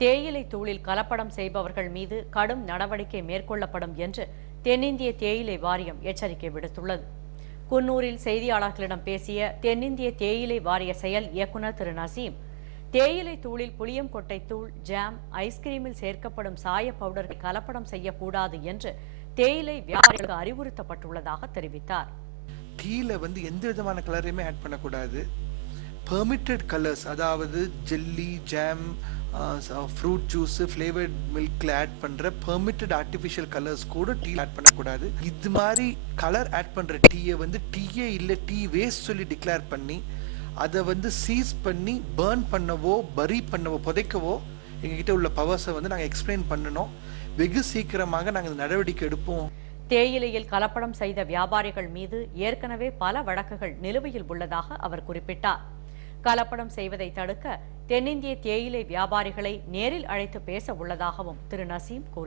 தேயிலை தூளில் கலப்படம் செய்பவர்கள் மீது கடும் நடவடிக்கை மேற்கொள்ளப்படும் என்று தென்னிந்திய தேயிலை வாரியம் எச்சரிக்கை விடுத்துள்ளது. குன்னூரில் செய்தியாளர்களிடம் பேசிய தென்னிந்திய தேயிலை வாரிய செயல் இயக்குநர் திரு நசீம், தேயிலை தூளில் புளியங்கொட்டை தூள், ஜாம், ஐஸ்கிரீமில் சேர்க்கப்படும் சாய பவுடரை கலப்படம் செய்யக்கூடாது என்று தேயிலை வியாபாரிகளுக்கு அறிவுறுத்தப்பட்டுள்ளதாக தெரிவித்தார். டீல எந்த விதமான கலரையுமே ஆட் பண்ணக்கூடாது. பெர்மிட்டட் கலர்ஸ், அதாவது jelly, jam, fruit juice, flavoured மில்க்ல ஆட் பண்ற பெர்மிட்டட் ஆர்டிஃபிஷியல் கலர்ஸ் கூட டீ ஆட் பண்ணக்கூடாது. இது மாதிரி கலர் ஆட் பண்ற டீயே இல்ல டீ வேஸ்ட் சொல்லி டிக்ளேர் பண்ணி அதை சீஸ் பண்ணி பர்ன் பண்ணவோ, பரி பண்ணவோ, புதைக்கவோ எங்ககிட்ட உள்ள பவர்ஸை நாங்கள் எக்ஸ்பிளைன் பண்ணணும். வெகு சீக்கிரமாக நாங்கள் நடவடிக்கை எடுப்போம். தேயிலையில் கலப்படம் செய்த வியாபாரிகள் மீது ஏற்கனவே பல வழக்குகள் நிலுவையில் உள்ளதாக அவர் குறிப்பிட்டார். கலப்படம் செய்வதை தடுக்க தென்னிந்திய தேயிலை வியாபாரிகளை நேரில் அழைத்து பேச உள்ளதாகவும் திரு நசீம் கூறினார்.